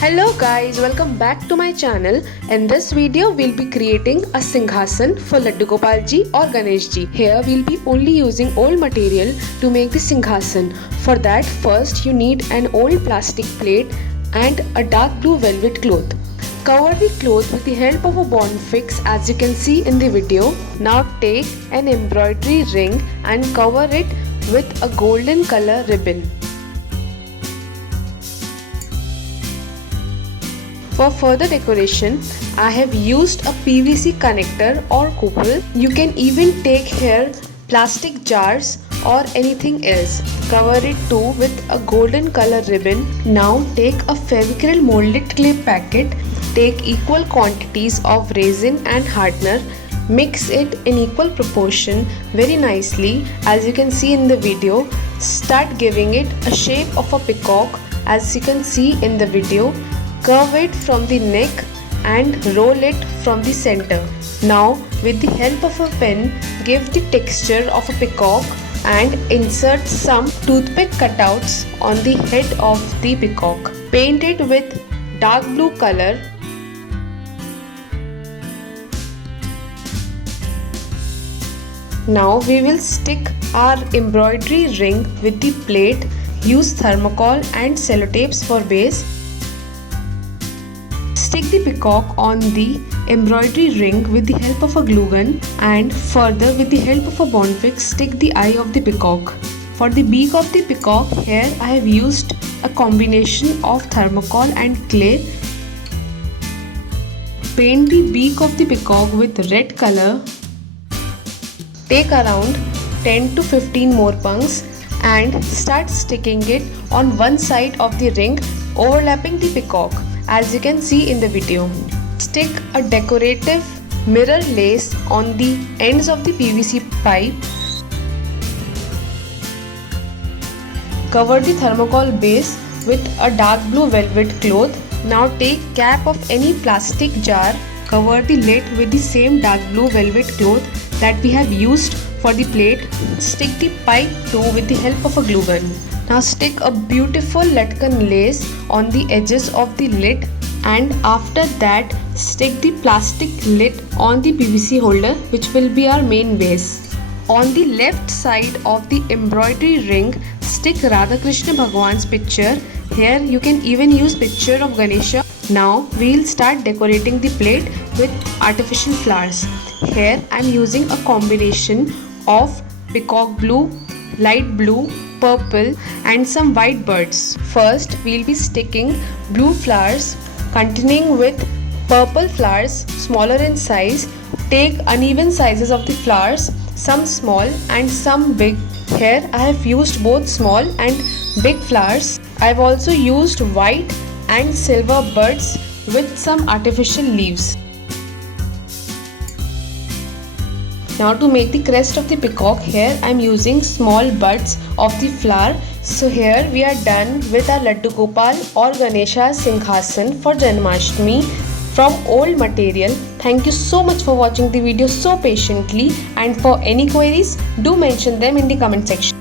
Hello guys, welcome back to my channel. In this video, we'll be creating a Singhasan for Laddu Gopal ji or Ganesh ji. Here we'll be only using old material to make the Singhasan. For that, first you need an old plastic plate and a dark blue velvet cloth. Cover the cloth with the help of a bond fix as you can see in the video. Now take an embroidery ring and cover it with a golden color ribbon. For further decoration, I have used a PVC connector or couple. You can even take here plastic jars or anything else. Cover it too with a golden color ribbon. Now take a Fevicryl molded clay packet. Take equal quantities of resin and hardener. Mix it in equal proportion very nicely as you can see in the video. Start giving it a shape of a peacock as you can see in the video. Curve it from the neck and roll it from the center. Now with the help of a pen, give the texture of a peacock and insert some toothpick cutouts on the head of the peacock. Paint it with dark blue color. Now we will stick our embroidery ring with the plate. Use thermocol and sellotapes for base. Stick the peacock on the embroidery ring with the help of a glue gun and further with the help of a bond fix stick the eye of the peacock. For the beak of the peacock, here I have used a combination of thermocol and clay. Paint the beak of the peacock with red color. Take around 10 to 15 more punks and start sticking it on one side of the ring overlapping the peacock. As you can see in the video, stick a decorative mirror lace on the ends of the PVC pipe. Cover the thermocol base with a dark blue velvet cloth. Now take cap of any plastic jar. Cover the lid with the same dark blue velvet cloth that we have used for the plate. Stick the pipe too with the help of a glue gun. Now stick a beautiful latcan lace on the edges of the lid and after that stick the plastic lid on the PVC holder which will be our main base. On the left side of the embroidery ring, stick Radha Krishna Bhagwan's picture. Here you can even use picture of Ganesha. Now we will start decorating the plate with artificial flowers. Here I am using a combination of peacock blue, light blue, purple and some white birds. First we will be sticking blue flowers continuing with purple flowers smaller in size. Take uneven sizes of the flowers, some small and some big. Here I have used both small and big flowers. I have also used white and silver birds with some artificial leaves. Now to make the crest of the peacock, here I am using small buds of the flower. So here we are done with our Laddu Gopal or Ganesha Singhasan for Janmashtami from old material. Thank you so much for watching the video so patiently, and for any queries do mention them in the comment section.